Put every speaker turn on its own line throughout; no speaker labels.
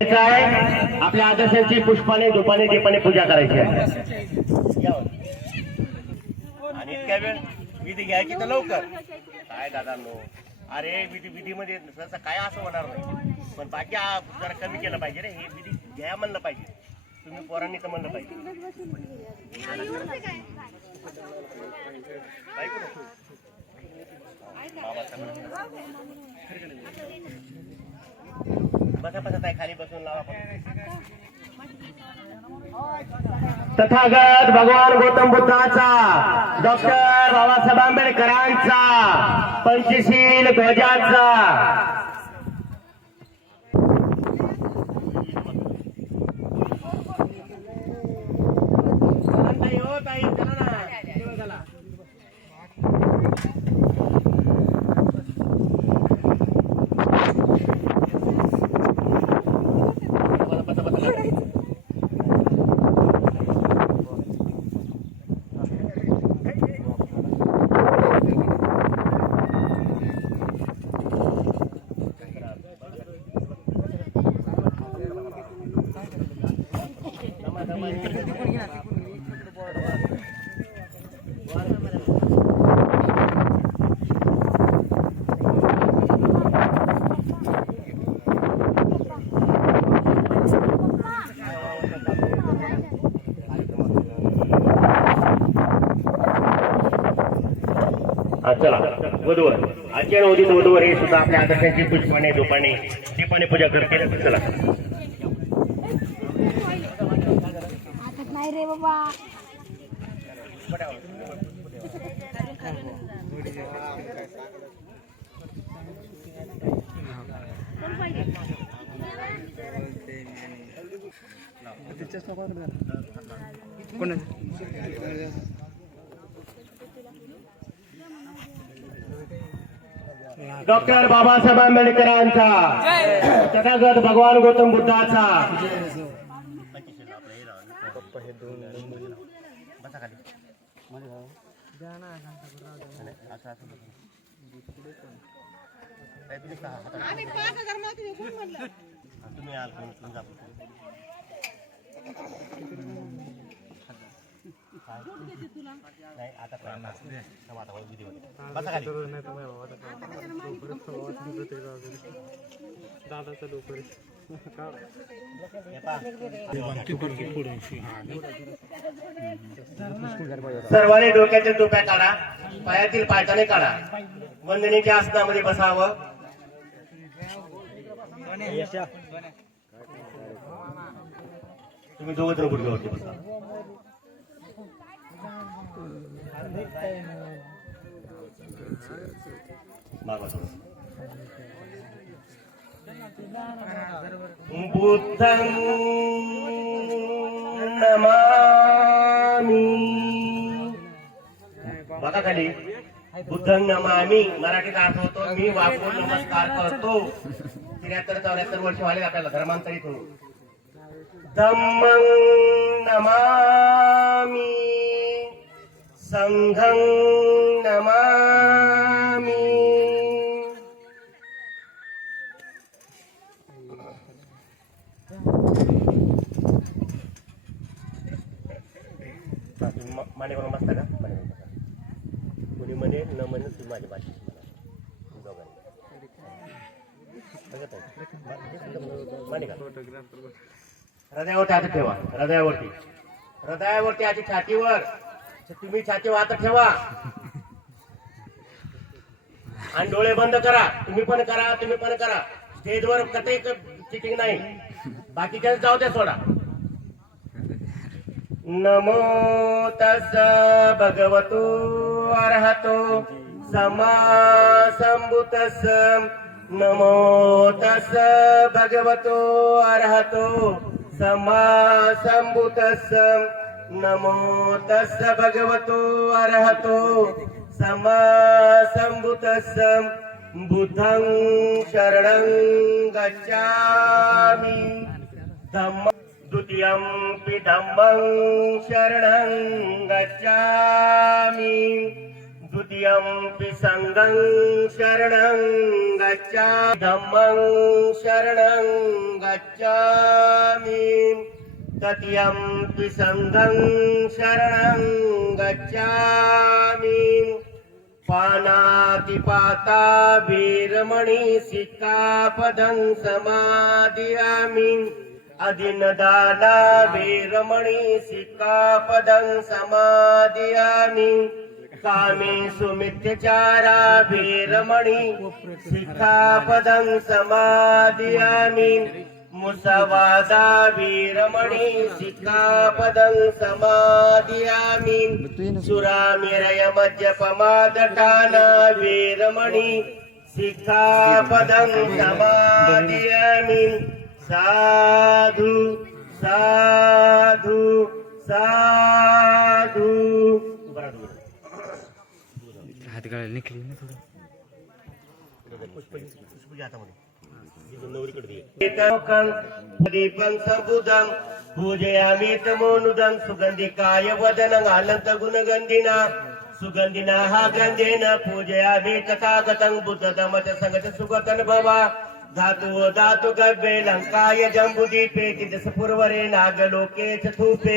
आहे आपल्या आदर्शांची पुष्पाने धुपाने दीपाने पूजा करायची आहे.
आणि इतक्या वेळ विधी घ्यायची तर लवकर. काय दादा नो? अरे विधी विधीमध्ये सहसा काय असं होणार नाही. पण बाकी जरा कमी केलं पाहिजे रे. हे विधी घ्या म्हणलं पाहिजे. तुम्ही पोरांनी तर म्हणलं पाहिजे. बसा बसा ताई खाली बसून लावा
तथागत भगवान गौतम बुद्धाचा डॉक्टर बाबासाहेब आंबेडकरांचा पंचशील ध्वजाचा वधूवर. आजच्या नवदीत वधूवर हे सुद्धा आपल्या आदर्शांची पुष्पाने धुपाने दीपाने पूजा करतील चला.
नाही रे बाबा.
डॉक्टर बाबासाहेब आंबेडकरांचा. तथागत भगवान गौतम बुद्धाचा.
तुम्ही सहा हातात- हा, तुम्ही आल तुम्ही तुम्ही जा. नाही आता काय थांबा, आता विधी होते. बसा खाली. पहा.
सर्वांनी डोक्यातील टोप्या काढा. पायातील पायताने काढा. वंदनेच्या आसनामध्ये बसावं. तुम्ही दोघं जण गुडघ्यावरती बसा. बुद्धं नमामि बघा खाली. बुद्धं नमामी. मराठीत अर्थ होतो मी वाकून नमस्कार करतो. त्र्याहत्तर चौऱ्याहत्तर वर्ष वाले आपल्याला धर्मांतरित होऊन. धम्मं नमामि। संघं नमामि। माने करून बसता का माने करून बसा. कोणी म्हणे न म्हणे तुम्ही माझी बाजी दोघांनी. माने का हृदयावरती हात ठेवा हृदयावरती. हृदयावरती आधी छातीवर. तुम्ही छाती वाहत ठेवा. आणि डोळे बंद करा. तुम्ही पण करा तुम्ही पण करा. स्टेजवर कधी चिटिंग नाही. बाकीच्या जाऊ द्या सोडा. नमो तस भगवतो अर्हतो. समा संभुतस नमो तस भगवतो अर्हतो. समा नमो तस्स भगवतो अर्हतो। समा बुद्धं शरणं गच्छामि। धम्म द्वितीयं पि धम्मं शरणं गच्छामि। तुतियम्पि सङ्गं शरणं गच्छा धम्मं शरणं गच्छामि. तृतीयमपि सङ्गं शरणं गच्छामि. पानातिपाता वीरमणि सिक्कापदं समादियामि. अदिनदाना वीरमणि सिक्कापदं समादयामि. कामेषु मिथ्यचारा वीरमणि। सिक्खापदं समादियामि मुसवादा वीरमणि सिक्खापदं समादियामि सुरामिरय वीरमणि। शिखापदं समादियामि साधु साधु साधु।
हात गाळायला निघली ना थोडं.
दीपं सबुदं पूजयामि तमोनुदं सुगन्धिकाय वदनं आनन्द गुणगन्धिना सुगन्धिना हा गन्धेन पूजयामि तथागतं बुद्धदमत संगत सुगतन भवा धातु धातु गव्ये लङ्काय जम्बुदीपे तिदसपूर्वरे नागलोके धूपे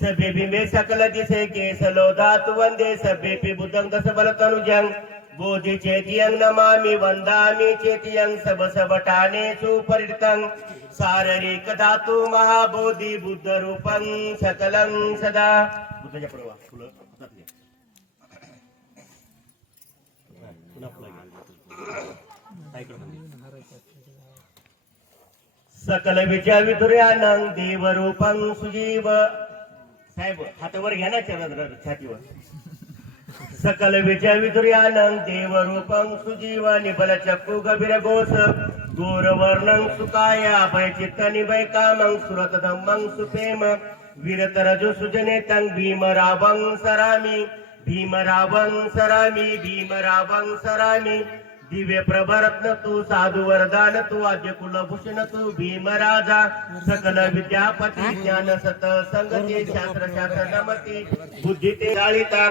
सभे बिंबे सकल दिसे केसलो धातु वन्दे सभेपि बुद्धं दश बलतनुजं बोधि चेतियं नमामि वन्दामि चेतियं सब सबटाने सुपरितं शारीरिक धातु महाबोधी बुद्ध रूपं सकलं सदा। बुद्धाच्या पुढे वा, फुलं. सकल विजय विधुर्यानं देवरूपं सुजीव। साहेब हातावर घ्या ना चरण छातीवर. सकल विजय देव रूपंग सुजीव निबल चक्कू गभीर घोष. गोर वर्णं सुकाया भय चित्त निभय कामं सुरत धम्मं सुपेम वीरत रजु सुजने तं भीम रावं सरामी भीम रावं सरामी भीम रावं सरामी. दिव्य प्रभरत्न तू साधू वरदान तू आद्य कुलभूषण तू भीमराजा सकल विद्यापती ज्ञान सत संगती शास्त्र शास्त्र नमती बुद्धी ते गाळिता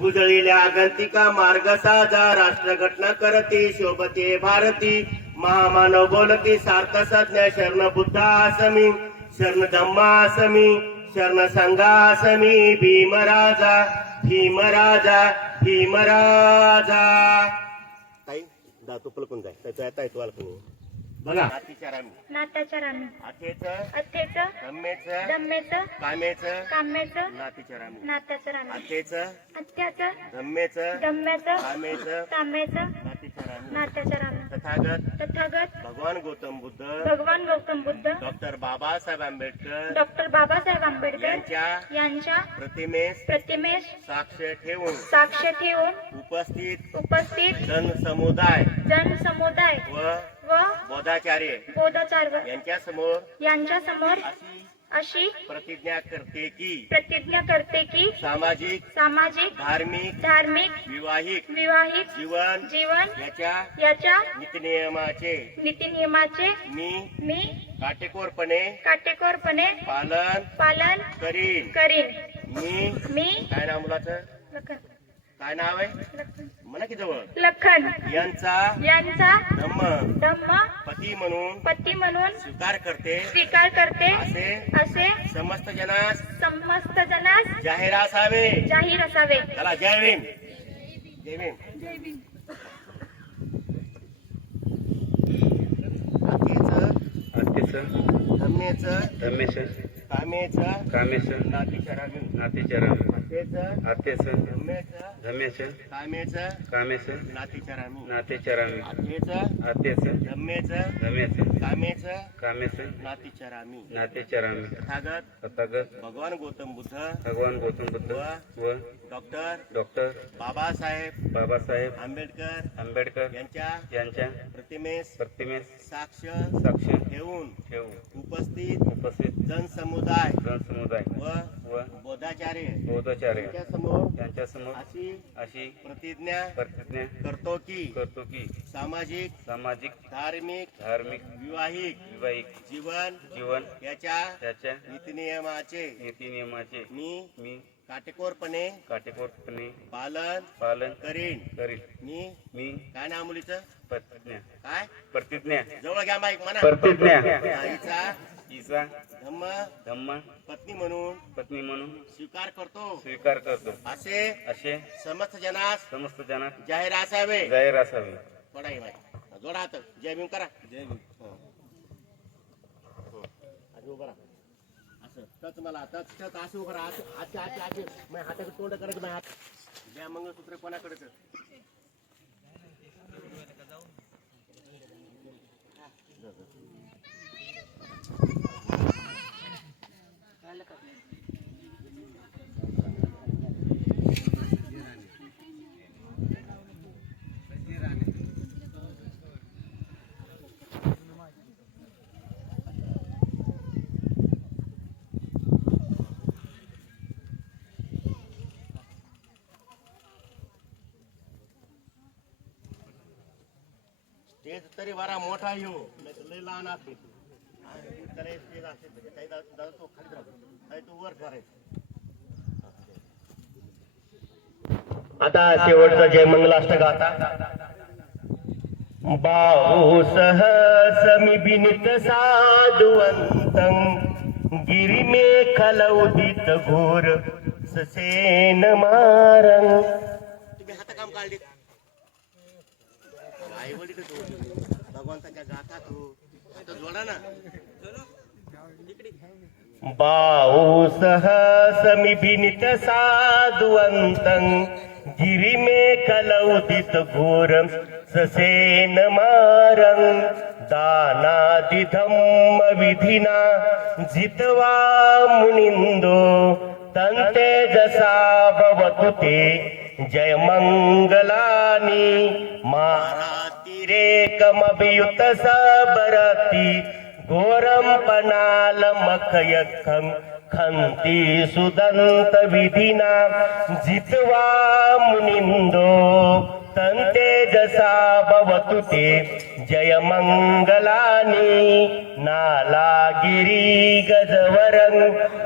उजळील्या आगंतिका मार्ग साजा राष्ट्र घटना करती शोभते भारती महामानव बोलती सार्थ सज्ञ शरण बुद्धासमी शरण धम्मासमी शरण संघासमी भीमराजा भीमराजा भीमराजा दातू पलकून जाय. त्याचा येता येतो आला बघा. अतिचारामी
नात्याचाराने
अथेचं
अथेचं
धम्मेचं
दम्मेचं
कामेचं
काम्याचं
नातिचारामी
नात्याचाराने
अथेचं
अत्याचं
धम्मेचं
दम्याचं
कामेचं
काम्याचं
नातिचारामी
नात्याचाराने
तथागत
तथागत
भगवान गौतम बुद्ध
भगवान गौतम बुद्ध
डॉक्टर बाबासाहेब आंबेडकर
डॉक्टर बाबासाहेब आंबेडकर
यांच्या
यांच्या
प्रतिमेस
प्रतिमेस
साक्ष ठेवून
साक्ष ठेवून
उपस्थित
उपस्थित
जनसमुदाय
जनसमुदाय
व
व
बोधाचार्य
बोधाचार्य
यांच्या समोर
यांच्या समोर
अशी
अशी
प्रतिज्ञा करते की
प्रतिज्ञा करते की
सामाजिक
सामाजिक
धार्मिक
धार्मिक
विवाहिक
विवाहित
जीवन
जीवन
याच्या
याच्या
नीतिनियमाचे
नीतिनियमाचे
मी
मी
काटेकोरपणे
काटेकोरपणे
पालन
पालन
करीन.
करीन.
मी
मी
काय नाव मुलाचं?
लखन.
काय नाव आहे?
लखन.
म्हणा की जवळ.
लखन.
यांचा
यांचा
धम्म
धम्म
पती म्हणून
पती म्हणून
स्वीकार करते.
स्वीकार करते.
असे समस्त जनास
समस्त जनास
जाहीर असावे.
जाहीर असावे.
चला जय भीम. जय भीम. अखेचं
आत्तेचं
धम्मेचं.
धम्मेचं.
कामेचं
कामेचं
नातीचरामी
नातेचरण
धम्मेचं
धम्मेचं
कामेचं
कामेचं
नातीचरामी
नातेचरामी
अखेचं
आत्तेचं
धम्मेचं
धम्मेचं
कामेचं
कामेचं
नातीचरामी
नातेचरामी
तथागत
तथागत
भगवान गौतम बुद्ध
भगवान गौतम बुद्ध व
डॉक्टर
डॉक्टर
बाबासाहेब
बाबासाहेब
आंबेडकर
आंबेडकर
यांच्या
यांच्या
प्रतिमेस
प्रतिमेस
साक्ष
साक्ष
ठेवून
ठेवून
उपस्थित
उपस्थित
जनसमुदाय
जनसमुदाय
व
व
बोधाचार्य.
बौद्धाचार्य
यांच्या समोर
यांच्यासमोर
अशी
अशी
प्रतिज्ञा
प्रतिज्ञा
करतो की
करतो की
सामाजिक
सामाजिक
धार्मिक
धार्मिक
विवाहिक
वैवाहिक
जीवन
जीवन
याच्या
त्याच्या
नीतिनियमाचे
नीतिनियमाचे
मी
मी
काटेकोरपणे
काटेकोरपणे
पालन
पालन
करीन.
करील
मी
मी
काय नाव मुलीचं?
प्रतिज्ञा.
काय?
प्रतिज्ञा.
जवळ घ्या माईक म्हणा.
प्रतिज्ञा.
आईचा
ईसा
धम्म.
धम्म.
पत्नी म्हणून.
पत्नी म्हणून.
स्वीकार करतो.
स्वीकार करतो.
असे.
असे.
समस्त जनास.
समस्त जनात
जाहीर असावे.
जाहीर असावे.
हे माईक जोडा हात. जय भीम करा. जय भीम. आधी उभं राहा. असं. टच मला. Touch touch. असं उभं राहा. असं आजच्या आजच्या आजचे माझ्या हाताकडे तोंड करायचं माझ्या हात द्या मंगळसूत्र कोणाकडेच स्टेज तरी बरा मोठा येऊ. लय लहान असते आणि त्याला स्टेज असेल काही दा- दादा तो खाली राहतो काही तो वर करायचं आता शेवटचा जय मंगलाष्टक आता. बाहू सहस मी बिनित साधुवंतं गिरिमेखल उदित घोर ससेन मारंग तुम्ही हात काम काढले आई वडील भगवंताच्या गाथा तू आता जोडा ना बाहू सहस मी बिनित साधुवंतं गिरिमेखल घोर ससेन मारं दानादिधम्म विधिना जितवा मुनिन्दो तन्ते जसा भवतु ते जय मंगलानी मारातिरेकमभियुत सबरति घोरं पनालमखयखं खन्ति सुदन्त विधिना जित्वा मुनिन्दो तन्ते जसा भवतु ते जय मङ्गलानि नालागिरी गजवरं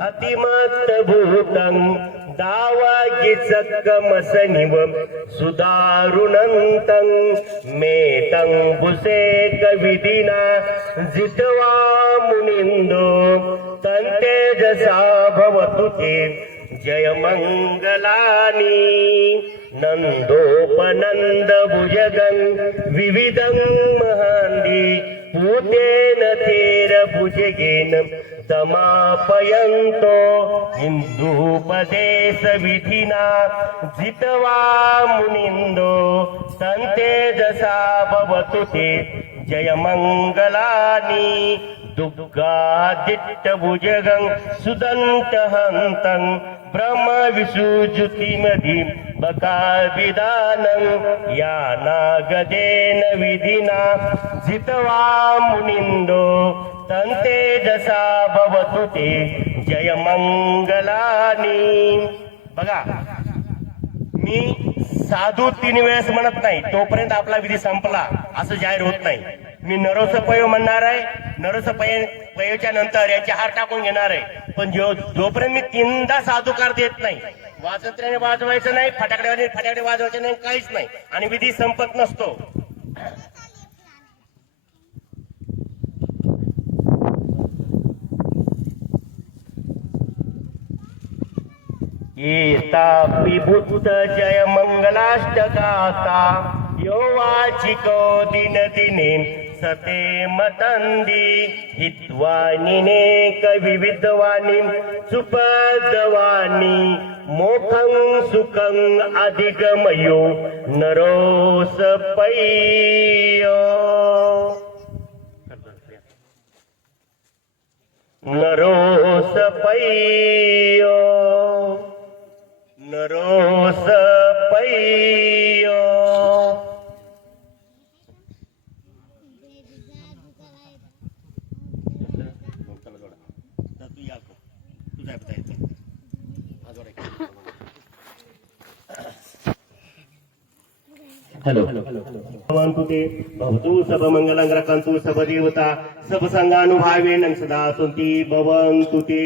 अतिमत्तभूतं दावागिचक्कमसनिव सुदारुणन्तं मेतं भुसेकविधिना जित्वा मुनिन्दो तन्तेजसा भवतु ते जय नन्दोपनन्द भुजगं विविधं महान् पूतेन तेर भुजगेन समापयन्तो। इन्दूपदेशविधिना जितवा मुनिन्दो। सन्ते दशा भवतु चेत् जय मङ्गलानि दुर्गादिष्टभुजगं सुदन्त हन्तं ब्रह्म या बकाविदानं यानागदेन विधिना जितवा मुनिन्दो तन्तेजसा भवतु ते जय मंगलानी बघा मी साधू तीन वेळेस म्हणत नाही तोपर्यंत आपला विधी संपला असं जाहीर होत नाही. मी नरोसपयो म्हणणार आहे नरोसपय पयोच्या नंतर याचे हार टाकून घेणार आहे. पण जो जोपर्यंत मी तीनदा साधुकार देत नाही वाजंत्र्याने वाजवायचं नाही. फटाकडे फटाकडे वाजवायचे नाही काहीच नाही. आणि विधी संपत नसतो. एतापि विभूत जय मंगलाष्टकाता. यो वाचिको दिन दिने सते मतंदी. हित्वानिने कविविद्वानी सुपदवानी. મોખં સુખં અધિગમયો નરોસ પૈયો. નરોસ પૈયો. નરોસ પૈયો. हॅलो. भवन्तु ते भवतु सबमङ्गलं रक्षन्तु सबदेवता सबसङ्गानुभावेन सदा सन्ति भवन्तु ते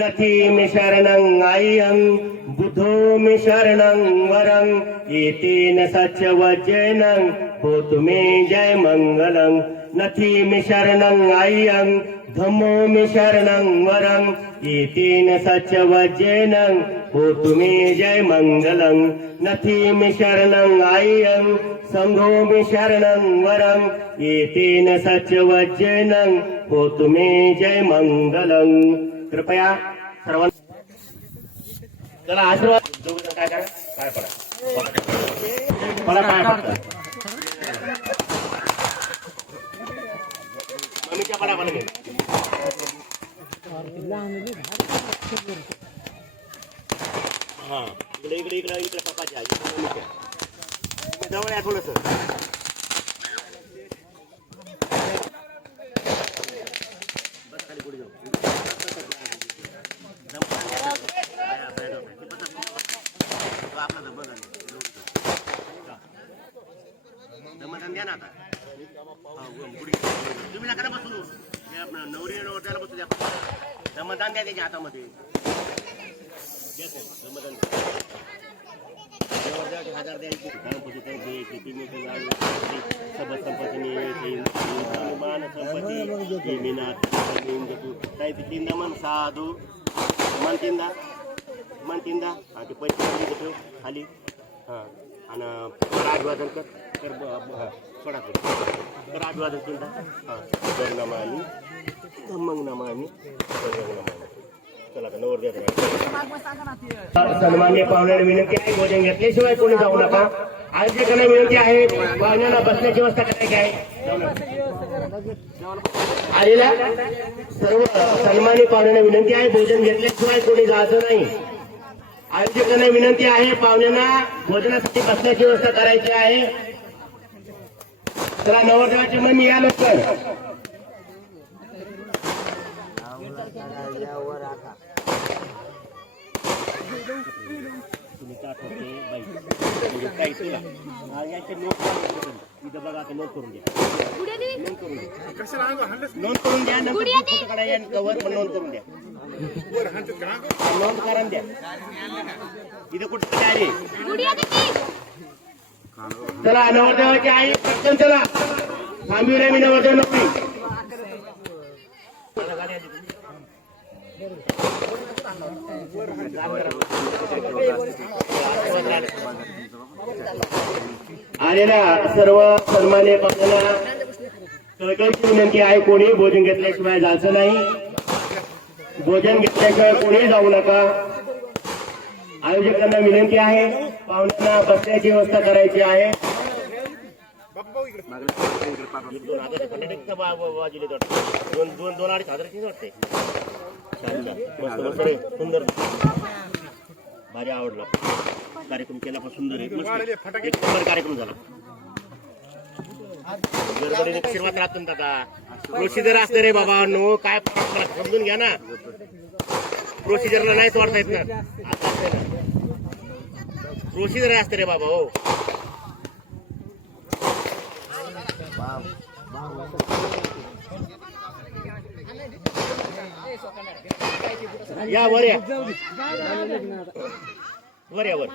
नथीमि शरणं आय्यं बुद्धोमि शरणं वरं एतेन सत्यवचनं होतु मे जय मंगलं नथी मे शरणं आय्यं धम्मोमि शरणं वरं एतेन सत्यवचनं हो तुम्ही जय मङ्गलं नथीमि शरणं आय्यं सङ्घोमि शरणं वरं एतेन सत्यवचनं हो तुम्ही जय मंगलं कृपया सर्व चला आशीर्वाद. काय करा? काय पडा मला काय पडतं मम्मीच्या पडा मला हा इकडे इकडे इकडे इकडे मम्मीच्या. तुम्ही जवळ या थोडस बस खाली पुढे जाऊ आपला धब्बा झाला. दमदान द्या ना आता हा, व- पुढे. तुम्ही नका ना बसू आपलं नवरी नवरदेवाला बसू द्या दमदान द्या त्याच्या हातामध्ये द्या संपत्ती मन साधू मन तिंदा मन हा ते पैसे ठेव खाली हां आणि राजवादन कर कर ब- ब- हा, सोडा कर राजवादन तीनदा हां. सन्मान्य पाहुण्याला विनंती आहे भोजन घेतल्याशिवाय कोणी जाऊ नका. आयोजकांना विनंती आहे पाहुण्यांना बसण्याची व्यवस्था करायची आहे. आलेल्या सर्व सन्मान्य पाहुण्यांना विनंती आहे भोजन घेतल्याशिवाय कोणी जायचं नाही. आयोजकांना विनंती आहे पाहुण्यांना भोजनासाठी बसण्याची व्यवस्था करायची आहे. चला नवरदेवाची मन या लवकर तुम्ही का ठरते बाई म्हणजे काही तुला हा, याचे नोट इथं बघा आता नोट करून द्या नोंद करून द्या नोंद करून द्या नंतर फोटो काढा कवर पण नोंद करून द्या नोंद करून द्या. इथं कुठं काय रे चला नवरदेवाची आई पटकन चला. थांबू रे मी नवरदेव नोकरी. आलेल्या सर्व सन्मान्य पाहुण्यांना कळकळीची विनंती आहे कोणी भोजन घेतल्याशिवाय जायचं नाही. भोजन घेतल्याशिवाय कोणी जाऊ नका. आयोजकांना विनंती आहे पाहुण्यांना बसण्याची व्यवस्था करायची आहे. दोन दोन दोन अडीच हजाराचीच वाटते. सुंदर. भारी आवडला. कार्यक्रम केला पण सुंदर आहे. कार्यक्रम झाला. आशीर्वाद दादा प्रोसिजर असते रे बाबा नो काय समजून घ्या ना. प्रोसिजरला नाहीच वाढता येत ना. प्रोसिजर असते रे बाबा हो. या वर या. वर या वर.